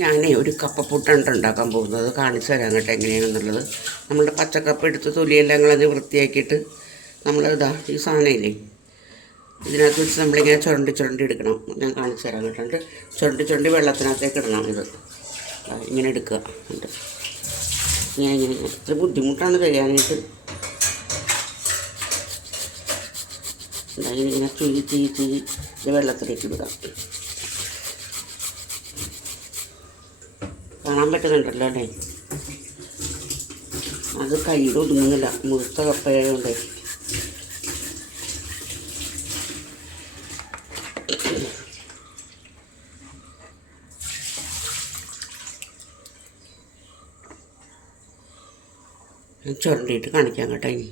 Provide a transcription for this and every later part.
ഞാനേ ഒരു കപ്പപ്പൂട്ടാണ് ഉണ്ടാക്കാൻ പോകുന്നത്. കാണിച്ചു തരാം കേട്ടോ എങ്ങനെയാണെന്നുള്ളത്. നമ്മുടെ പച്ചക്കപ്പ് എടുത്ത് തൊലിയെല്ലാം കളഞ്ഞ് വൃത്തിയാക്കിയിട്ട് നമ്മൾ ഇതാ ഈ സാധനമില്ലേ ഇതിനകത്ത് വെച്ച് നമ്മളിങ്ങനെ ചുരണ്ടി ചുരണ്ടി എടുക്കണം. ഞാൻ കാണിച്ചു തരാം കേട്ടോ. എന്നിട്ട് ചുരണ്ടി ചുരണ്ടി വെള്ളത്തിനകത്തേക്ക് ഇടണം ഇത്. ഇങ്ങനെ എടുക്കുക. എന്നിട്ട് ഇങ്ങനെ ഇങ്ങനെ. ഇത്ര ബുദ്ധിമുട്ടാണ് ചെയ്യാനായിട്ട് ഇങ്ങനെ ചുരി ചീ ചീ ഇത് വെള്ളത്തിലേക്ക് ഇടുക കാണാൻ പറ്റുന്നുണ്ടല്ലോ അല്ലേ അത് കയ്യിൽ ഒതുങ്ങുന്നില്ല. മുഴുത്ത കപ്പയായതുകൊണ്ട് ഞാൻ ചുരണ്ടിയിട്ട് കാണിക്കാം കേട്ടോ ഇനി.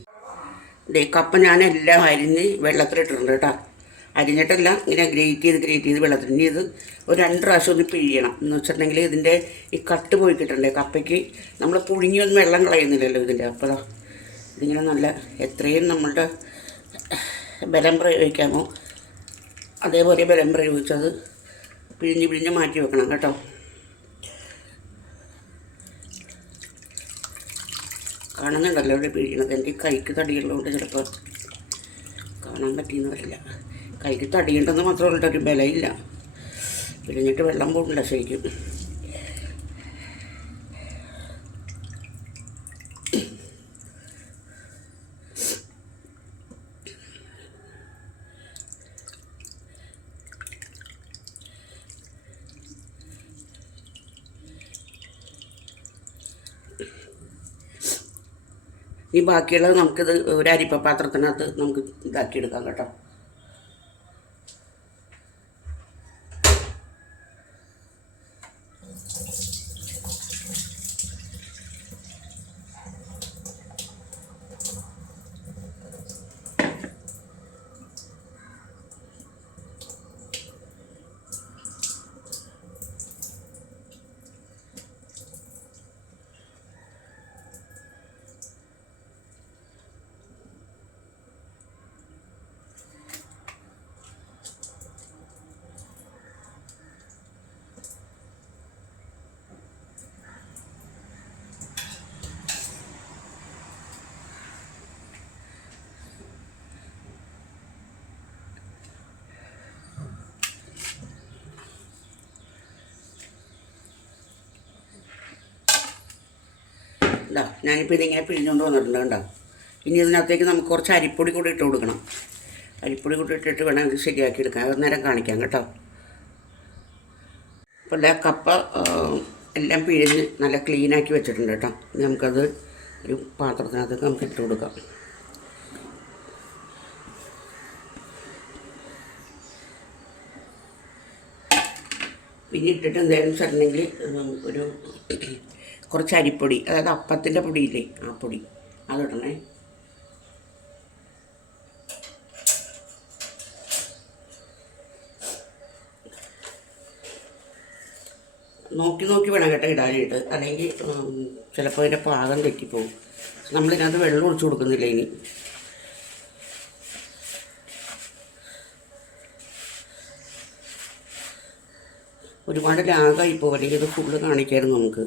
കപ്പ ഞാൻ എല്ലാം അരിഞ്ഞ് വെള്ളത്തിലിട്ടിട്ടുണ്ട് കേട്ടോ. അരിഞ്ഞിട്ടല്ല ഇങ്ങനെ ഗ്രേറ്റ് ചെയ്ത് ഗ്രേറ്റ് ചെയ്ത് വെള്ളത്തിൽ ഇനി ഇത് ഒരു രണ്ട് പ്രാവശ്യം ഒന്ന് പിഴിയണം. എന്ന് വെച്ചിട്ടുണ്ടെങ്കിൽ ഇതിന്റെ ഈ കട്ട് പോയി കിട്ടണ്ടേ? കപ്പയ്ക്ക് നമ്മൾ പുഴുങ്ങിയൊന്നും വെള്ളം കളയുന്നില്ലല്ലോ ഇതിന്റെ. അപ്പോൾ ഇതിങ്ങനെ നല്ല എത്രയും നമ്മളുടെ ബലം പ്രയോഗിക്കാമോ? അതേപോലെ ബലം പ്രയോഗിച്ചത് പിഴിഞ്ഞ് പിഴിഞ്ഞ് മാറ്റി വെക്കണം കേട്ടോ. കാണുന്നുണ്ടല്ലോ ഇവിടെ പിഴിയണത്. എന്റെ കൈക്ക് തടിയുള്ളതുകൊണ്ട് ചിലപ്പോൾ കാണാൻ പറ്റിയെന്ന് വരില്ല. കൈക്ക് തടിയുണ്ടെന്ന് മാത്രമല്ല ഒരു ബലയില്ല. പിഴിഞ്ഞിട്ട് വെള്ളം പോകില്ല ശരിക്കും. ഈ ബാക്കിയുള്ളത് നമുക്കിത് ഒരു അരിപ്പ പാത്രത്തിനകത്ത് നമുക്ക് ഇതാക്കിയെടുക്കാം കേട്ടോ. ഇതാ ഞാനിപ്പോൾ ഇതിങ്ങനെ പിഴിഞ്ഞുകൊണ്ട് വന്നിട്ടുണ്ട് കണ്ടോ? ഇനി ഇതിനകത്തേക്ക് നമുക്ക് കുറച്ച് അരിപ്പൊടി കൂടി ഇട്ട് കൊടുക്കണം. അരിപ്പൊടി കൂടി ഇട്ടിട്ട് വേണം ഇത് ശരിയാക്കി എടുക്കാൻ അത് നേരം കാണിക്കാം കേട്ടോ. അപ്പോൾ എല്ലാ കപ്പ എല്ലാം പിഴിഞ്ഞ് നല്ല ക്ലീനാക്കി വെച്ചിട്ടുണ്ട് കേട്ടോ. ഇനി നമുക്കത് ഒരു പാത്രത്തിനകത്തേക്ക് നമുക്ക് ഇട്ട് കൊടുക്കാം. പിന്നെ ഇട്ടിട്ട് എന്തായാലും വെച്ചിട്ടുണ്ടെങ്കിൽ ഒരു കുറച്ച് അരിപ്പൊടി അതായത് അപ്പത്തിന്റെ പൊടിയില്ലേ ആ പൊടി അതിടണേ. നോക്കി നോക്കി വേണം കേട്ടോ ഇടാനായിട്ട്. അല്ലെങ്കിൽ ചിലപ്പോൾ അതിന്റെ പാകം തെറ്റിപ്പോവും. നമ്മളിതിനകത്ത് വെള്ളം ഒഴിച്ചു കൊടുക്കുന്നില്ല ഇനി? ഒരുപാട് ലാഗായി പോകും അല്ലെങ്കിൽ ഇത് ഫുള്ള് കാണിക്കായിരുന്നു നമുക്ക്.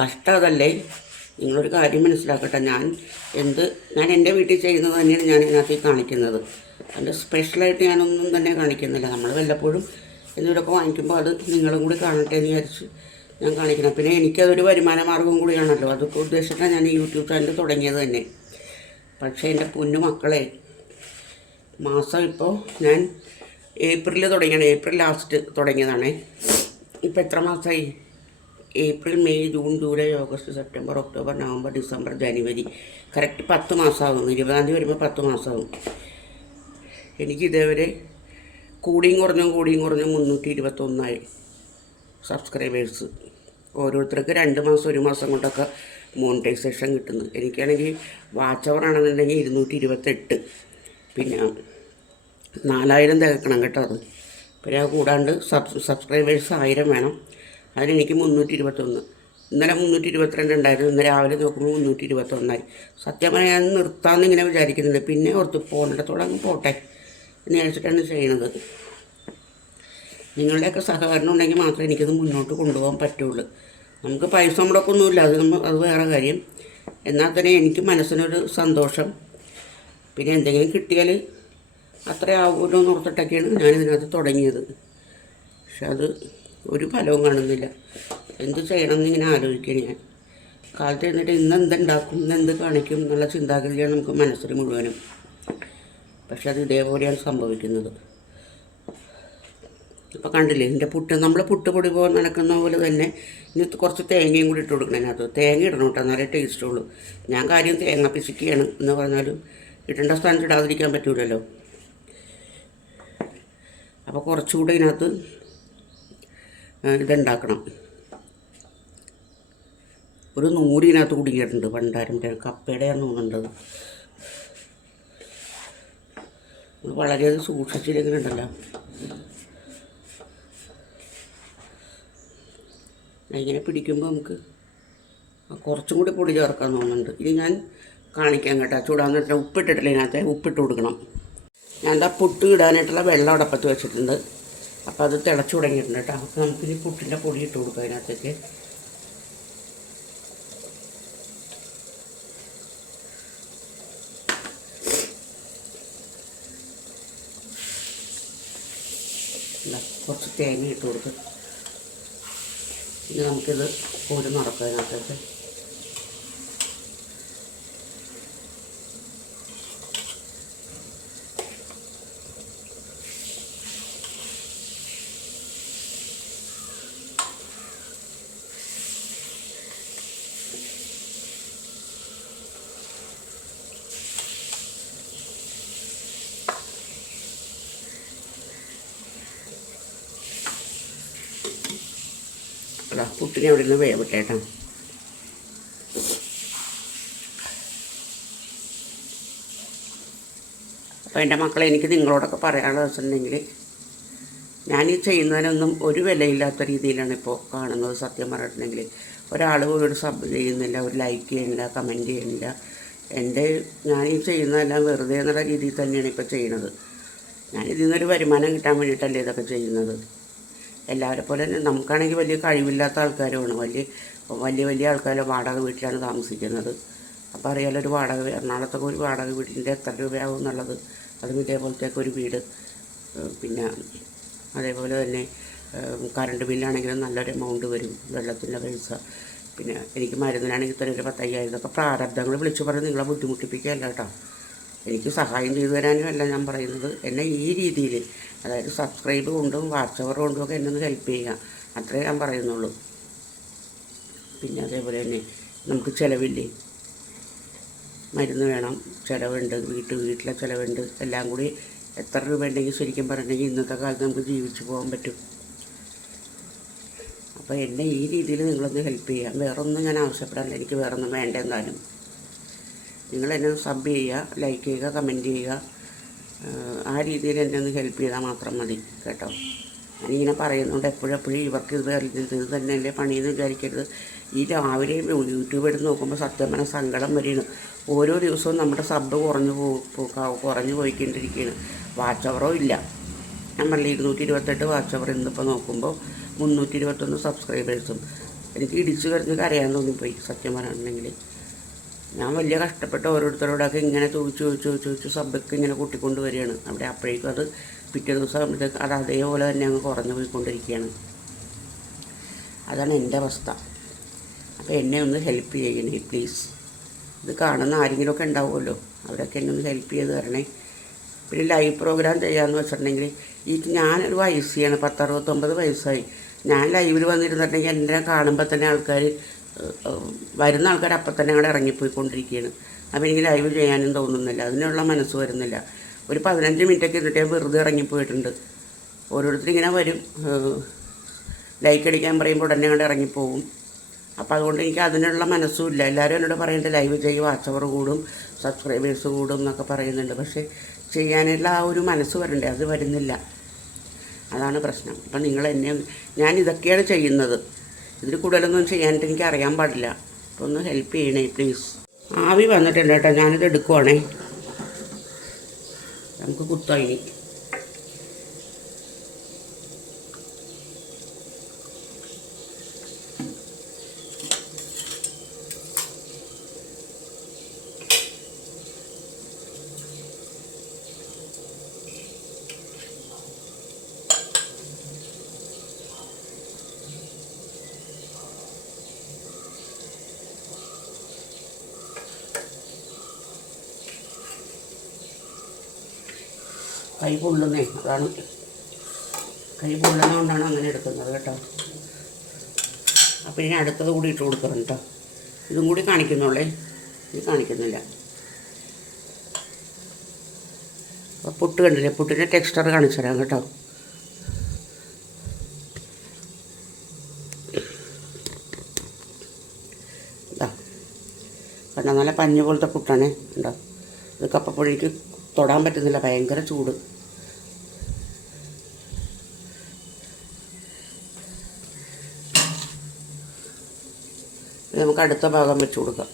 കഷ്ടം അതല്ലേ നിങ്ങളൊരു കാര്യം മനസ്സിലാക്കട്ടെ. ഞാൻ എന്ത് ഞാൻ എന്റെ വീട്ടിൽ ചെയ്യുന്നത് തന്നെയാണ് ഞാൻ ഇതിനകത്ത് കാണിക്കുന്നത്. അതിന്റെ സ്പെഷ്യലായിട്ട് ഞാനൊന്നും തന്നെ കാണിക്കുന്നില്ല. നമ്മൾ വല്ലപ്പോഴും എന്നിവിടൊക്കെ വാങ്ങിക്കുമ്പോൾ അത് നിങ്ങളും കൂടി കാണട്ടെ എന്ന് വിചാരിച്ച് ഞാൻ കാണിക്കണം പിന്നെ എനിക്കതൊരു വരുമാന മാർഗവും കൂടിയാണല്ലോ. അതൊക്കെ ഉദ്ദേശിച്ചിട്ടാണ് ഞാൻ യൂട്യൂബ് ചാനൽ തുടങ്ങിയത് തന്നെ. പക്ഷേ എന്റെ പൊന്നു മക്കളെ മാസം ഇപ്പോൾ ഞാൻ ഏപ്രിൽ തുടങ്ങിയാണ്. ഏപ്രിൽ ലാസ്റ്റ് തുടങ്ങിയതാണേ. ഇപ്പോൾ എത്ര മാസമായി April May June July August September October November December ജനുവരി. കറക്റ്റ് പത്ത് മാസമാകും ഇരുപതാം തീയതി വരുമ്പോൾ പത്ത് മാസമാകും. എനിക്ക് ഇതേവരെ കൂടിയും കുറഞ്ഞും കൂടിയും കുറഞ്ഞും മുന്നൂറ്റി ഇരുപത്തൊന്നായി സബ്സ്ക്രൈബേഴ്സ്. ഓരോരുത്തർക്ക് രണ്ട് മാസം ഒരു മാസം കൊണ്ടൊക്കെ മോണിറ്റൈസേഷൻ കിട്ടുന്നു. എനിക്കാണെങ്കിൽ വാച്ച് അവർ ആണെന്നുണ്ടെങ്കിൽ ഇരുന്നൂറ്റി ഇരുപത്തെട്ട് പിന്നെ നാലായിരം തികക്കണം കേട്ടോ അത്. പിന്നെ കൂടാണ്ട് സബ് സബ്സ്ക്രൈബേഴ്സ് ആയിരം വേണം. അതിനെനിക്ക് മുന്നൂറ്റി ഇരുപത്തൊന്ന് ഇന്നലെ മുന്നൂറ്റി ഇരുപത്തിരണ്ട് ഉണ്ടായിരുന്നു. ഇന്ന് രാവിലെ നോക്കുമ്പോൾ മുന്നൂറ്റി ഇരുപത്തൊന്നായി സത്യം പറഞ്ഞാൽ ഞാൻ നിർത്താമെന്ന് ഇങ്ങനെ വിചാരിക്കുന്നുണ്ട്. പിന്നെ ഓർത്ത് പോകേണ്ടത്തോടെ അങ്ങ് പോട്ടെ എന്ന് വിചാരിച്ചിട്ടാണ് ചെയ്യണത്. നിങ്ങളുടെയൊക്കെ സഹകരണം ഉണ്ടെങ്കിൽ മാത്രമേ എനിക്കത് മുന്നോട്ട് കൊണ്ടുപോകാൻ പറ്റുള്ളൂ. നമുക്ക് പൈസ മുടക്കൊന്നുമില്ല അത് നമ്മൾ അത് വേറെ കാര്യം. എന്നാൽ തന്നെ എനിക്ക് മനസ്സിനൊരു സന്തോഷം. പിന്നെ എന്തെങ്കിലും കിട്ടിയാൽ അത്രയാവുമല്ലോ എന്ന് ഓർത്തിട്ടൊക്കെയാണ് ഞാനിതിനകത്ത് തുടങ്ങിയത്. പക്ഷെ അത് ഒരു ഫലവും കാണുന്നില്ല. എന്ത് ചെയ്യണം എന്നിങ്ങനെ ആലോചിക്കുക ഞാൻ. കാലത്ത് എന്നിട്ട് ഇന്ന് എന്തുണ്ടാക്കും ഇന്ന് എന്ത് കാണിക്കും എന്നുള്ള ചിന്താഗതിയാണ് നമുക്ക് മനസ്സിൽ മുഴുവനും. പക്ഷെ അത് ഇതേപോലെയാണ് സംഭവിക്കുന്നത്. അപ്പോൾ കണ്ടില്ലേ എന്റെ പുട്ട് നമ്മൾ പുട്ട് പൊടി പോലെ നടക്കുന്ന പോലെ തന്നെ ഇനി കുറച്ച് തേങ്ങയും കൂടി ഇട്ട് കൊടുക്കണം അതിനകത്ത് തേങ്ങ ഇടണം കേട്ടോ എന്നാലേ ടേസ്റ്റ് ഉള്ളൂ. ഞാൻ കാര്യം തേങ്ങ പിശിക്കുകയാണ് എന്ന് പറഞ്ഞാലും ഇടേണ്ട സ്ഥാനത്ത് ഇടാതിരിക്കാൻ പറ്റൂലല്ലോ. അപ്പോൾ കുറച്ചുകൂടെ ഇതിനകത്ത് ഇതുണ്ടാക്കണം. ഒരു നൂറ് ഇതിനകത്ത് കുടുങ്ങിയിട്ടുണ്ട് പണ്ടാരന്റെ കപ്പയുടെയാണ് തോന്നുന്നുണ്ടത്. വളരെയധികം സൂക്ഷിച്ചില്ലെങ്കിൽ ഉണ്ടല്ലോ ഇങ്ങനെ പിടിക്കുമ്പോൾ നമുക്ക് കുറച്ചും കൂടി പൊടി ചേർക്കാൻ തോന്നുന്നുണ്ട്. ഇത് ഞാൻ കാണിക്കാൻ കേട്ടോ. ചൂടാന്ന് വെച്ചാൽ ഉപ്പിട്ടിട്ടില്ല ഇതിനകത്ത്. ഉപ്പിട്ട് കൊടുക്കണം. ഞാൻ എന്താ പുട്ട് ഇടാനായിട്ടുള്ള വെള്ളം അടപ്പത്ത് വെച്ചിട്ടുണ്ട്. അപ്പോൾ അത് തിളച്ചു തുടങ്ങിയിട്ടുണ്ട് കേട്ടോ. അപ്പോൾ നമുക്കിനി പുട്ടിന്റെ പൊടി ഇട്ട് കൊടുക്കാം അതിനകത്തേക്ക്. കുറച്ച് തേങ്ങ ഇട്ട് കൊടുക്കും. ഇനി നമുക്കിത് കോരി നടക്കാം അതിനകത്തേക്ക് അതാ പുട്ടിനെ അവിടെ നിന്ന് വേവിട്ടേട്ടാ അപ്പോൾ എന്റെ മക്കളെ എനിക്ക് നിങ്ങളോടൊക്കെ പറയാനുള്ളത് വെച്ചിട്ടുണ്ടെങ്കിൽ ഞാനീ ചെയ്യുന്നതിനൊന്നും ഒരു വിലയില്ലാത്ത രീതിയിലാണ് ഇപ്പോൾ കാണുന്നത് സത്യം പറഞ്ഞിട്ടുണ്ടെങ്കിൽ ഒരാൾ ഒരു സബ് ചെയ്യുന്നില്ല ഒരു ലൈക്ക് ചെയ്യുന്നില്ല കമന്റ് ചെയ്യുന്നില്ല. എന്റെ ഞാനീ ചെയ്യുന്നതെല്ലാം വെറുതെ എന്നുള്ള രീതിയിൽ തന്നെയാണ് ഇപ്പോൾ ചെയ്യുന്നത്. ഞാൻ ഇതിൽ നിന്നൊരു വരുമാനം കിട്ടാൻ വേണ്ടിയിട്ടല്ലേ ഇതൊക്കെ ചെയ്യുന്നത്. എല്ലാവരെ പോലെ തന്നെ നമുക്കാണെങ്കിൽ വലിയ കഴിവില്ലാത്ത ആൾക്കാരുമാണ്. വലിയ വലിയ വലിയ ആൾക്കാരെ വാടക വീട്ടിലാണ് താമസിക്കുന്നത്. അപ്പോൾ അറിയാലോ ഒരു വാടക എറണാകുളത്തൊക്കെ ഒരു വാടക വീടിന്റെ എത്ര രൂപയാവും എന്നുള്ളത്. അതും ഇതേപോലത്തേക്ക് ഒരു വീട്. പിന്നെ അതേപോലെ തന്നെ കറണ്ട് ബില്ലാണെങ്കിലും നല്ലൊരു എമൗണ്ട് വരും വെള്ളത്തിന്റെ പൈസ. പിന്നെ എനിക്ക് മരുന്നിനാണെങ്കിൽ തന്നെ ഒരു പത്തയ്യായിരം. ഇതൊക്കെ പ്രാരബ്ധങ്ങൾ വിളിച്ചു പറഞ്ഞ് നിങ്ങളെ ബുദ്ധിമുട്ടിപ്പിക്കുകയല്ല കേട്ടോ. എനിക്ക് സഹായം ചെയ്തു തരാനും അല്ല ഞാൻ പറയുന്നത്. എന്നെ ഈ രീതിയിൽ അതായത് സബ്സ്ക്രൈബ് കൊണ്ടും വാട്സ് അവർ കൊണ്ടും ഒക്കെ എന്നെ ഒന്ന് ഹെൽപ്പ് ചെയ്യുക. അത്രേ ഞാൻ പറയുന്നുള്ളൂ. പിന്നെ അതേപോലെ തന്നെ നമുക്ക് ചിലവില്ലേ? മരുന്ന് വേണം ചിലവുണ്ട് വീട്ട് വീട്ടിലെ ചിലവുണ്ട്. എല്ലാം കൂടി എത്ര രൂപ ഉണ്ടെങ്കിൽ ശരിക്കും പറഞ്ഞിട്ടുണ്ടെങ്കിൽ ഇന്നത്തെ കാലത്ത് നമുക്ക് ജീവിച്ചു പോകാൻ പറ്റും. അപ്പോൾ എന്നെ ഈ രീതിയിൽ നിങ്ങളൊന്ന് ഹെൽപ്പ് ചെയ്യാം വേറൊന്നും ഞാൻ ആവശ്യപ്പെടാനില്ല എനിക്ക് വേറൊന്നും വേണ്ട എന്തായാലും. നിങ്ങൾ എന്നെ സബ് ചെയ്യുക ലൈക്ക് ചെയ്യുക കമന്റ് ചെയ്യുക. ആ രീതിയിൽ എന്നെ ഒന്ന് ഹെൽപ്പ് ചെയ്താൽ മാത്രം മതി കേട്ടോ. ഞാനിങ്ങനെ പറയുന്നുണ്ട് എപ്പോഴെപ്പോഴും എപ്പോഴും ഇവർക്ക് ഇത് വരുന്നത് ഇത് തന്നെ അല്ലേ പണിയെന്ന് വിചാരിക്കരുത്. ഈ രാവിലെ യൂട്യൂബ് എടുത്ത് നോക്കുമ്പോൾ സത്യം പറഞ്ഞാൽ സങ്കടം വരികയാണ് ഓരോ ദിവസവും നമ്മുടെ സബ് കുറഞ്ഞു പോ കുറഞ്ഞു പോയിക്കൊണ്ടിരിക്കുകയാണ് വാച്ച് അവറോ ഇല്ല. ഞാൻ ഇരുന്നൂറ്റി ഇരുപത്തെട്ട് വാച്ച് അവർ ഇന്നിപ്പോൾ നോക്കുമ്പോൾ മുന്നൂറ്റി ഇരുപത്തൊന്ന് സബ്സ്ക്രൈബേഴ്സും എനിക്ക് ഇടിച്ചു കരഞ്ഞ് കരയാൻ തോന്നിപ്പോയി സത്യം പറഞ്ഞിട്ടുണ്ടെങ്കിൽ ഞാൻ വലിയ കഷ്ടപ്പെട്ട് ഓരോരുത്തരോടൊക്കെ ഇങ്ങനെ ചോദിച്ച് ചോദിച്ച് ചോദിച്ച് ചോദിച്ച് സബ്ബൊക്കെ ഇങ്ങനെ കൂട്ടിക്കൊണ്ട് വരികയാണ്. അവിടെ അപ്പോഴേക്കും അത് പിറ്റേ ദിവസം ആകുമ്പോഴത്തേക്ക് അത് അതേപോലെ തന്നെ അങ്ങ് കുറഞ്ഞു പോയിക്കൊണ്ടിരിക്കുകയാണ്. അതാണ് എന്റെ അവസ്ഥ. അപ്പോൾ എന്നെ ഒന്ന് ഹെൽപ്പ് ചെയ്യണേ പ്ലീസ്. ഇത് കാണുന്ന ആരെങ്കിലുമൊക്കെ ഉണ്ടാവുമല്ലോ. അവരൊക്കെ എന്നെ ഒന്ന് ഹെൽപ്പ് ചെയ്ത് തരണേ. പിന്നെ ലൈവ് പ്രോഗ്രാം ചെയ്യാമെന്ന് വെച്ചിട്ടുണ്ടെങ്കിൽ ഈ ഞാനൊരു വയസ്സിയാണ് പത്തറുപത്തൊമ്പത് വയസ്സായി. ഞാൻ ലൈവിൽ വന്നിരുന്നിട്ടുണ്ടെങ്കിൽ എന്നെ കാണുമ്പോൾ തന്നെ ആൾക്കാർ വരുന്ന ആൾക്കാർ അപ്പം തന്നെ അങ്ങോട്ട് ഇറങ്ങിപ്പോയിക്കൊണ്ടിരിക്കുകയാണ് അപ്പോൾ എനിക്ക് ലൈവ് ചെയ്യാനും തോന്നുന്നില്ല. അതിനുള്ള മനസ്സ് വരുന്നില്ല. ഒരു പതിനഞ്ച് മിനിറ്റൊക്കെ ഇരുന്നിട്ട് ഞാൻ വെറുതെ ഇറങ്ങിപ്പോയിട്ടുണ്ട്. ഓരോരുത്തർ ഇങ്ങനെ വരും. ലൈക്ക് അടിക്കാൻ പറയുമ്പോൾ ഉടനെ അങ്ങോട്ട് ഇറങ്ങിപ്പോവും. അപ്പോൾ അതുകൊണ്ട് എനിക്ക് അതിനുള്ള മനസ്സും ഇല്ല. എല്ലാവരും എന്നോട് പറയുന്നുണ്ട് ലൈവ് ചെയ്യ് വാച്ചവർ കൂടും സബ്സ്ക്രൈബേഴ്സ് കൂടും എന്നൊക്കെ പറയുന്നുണ്ട്. പക്ഷേ ചെയ്യാനുള്ള ആ ഒരു മനസ്സ് വരണ്ടേ? അത് വരുന്നില്ല. അതാണ് പ്രശ്നം. അപ്പം നിങ്ങൾ എന്നെ ഞാൻ ഇതൊക്കെയാണ് ചെയ്യുന്നത്. ഇതിൽ കൂടുതലൊന്നും ചെയ്യാനായിട്ട് എനിക്ക് അറിയാൻ പാടില്ല. അപ്പോൾ ഒന്ന് ഹെൽപ്പ് ചെയ്യണേ പ്ലീസ് ആവി വന്നിട്ടുണ്ട് കേട്ടോ ഞാനിത് എടുക്കുവാണേ. നമുക്ക് കുത്താം ഇനി. കൈ പൊള്ളുന്നേ അതാണ്. കൈ പൊള്ളുന്നതുകൊണ്ടാണ് അങ്ങനെ എടുക്കുന്നത് കേട്ടോ. അപ്പോൾ ഇനി അടുത്തത് കൂടി ഇട്ട് കൊടുക്കണം കേട്ടോ. ഇതും കൂടി കാണിക്കുന്നുള്ളേ. ഇത് കാണിക്കുന്നില്ല. അപ്പോൾ പുട്ട് കണ്ടില്ലേ? പുട്ടിന്റെ ടെക്സ്ചർ കാണിച്ചു തരാം കേട്ടോ. കണ്ടോ? നല്ല പഞ്ഞ് പോലത്തെ പുട്ടാണേ. ഉണ്ടോ ഇത് കപ്പപ്പൊടിക്ക് തൊടാൻ പറ്റുന്നില്ല. ഭയങ്കര ചൂട്. നമുക്ക് അടുത്ത ഭാഗം വെച്ച് കൊടുക്കാം.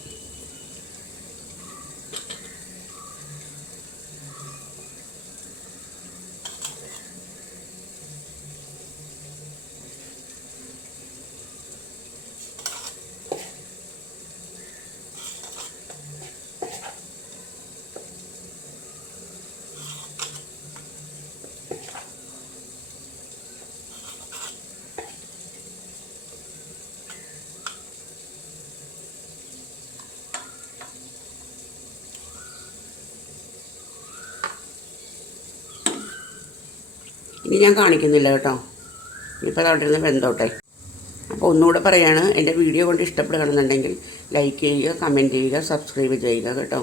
ഇനി ഞാൻ കാണിക്കുന്നില്ല കേട്ടോ. ഇപ്പോൾ അതോട്ടിരുന്ന് വെന്തോട്ടെ അപ്പോൾ ഒന്നുകൂടെ പറയാണ് എന്റെ വീഡിയോ കൊണ്ട് ഇഷ്ടപ്പെടുകയാണെന്നുണ്ടെങ്കിൽ ലൈക്ക് ചെയ്യുക കമന്റ് ചെയ്യുക സബ്സ്ക്രൈബ് ചെയ്യുക കേട്ടോ.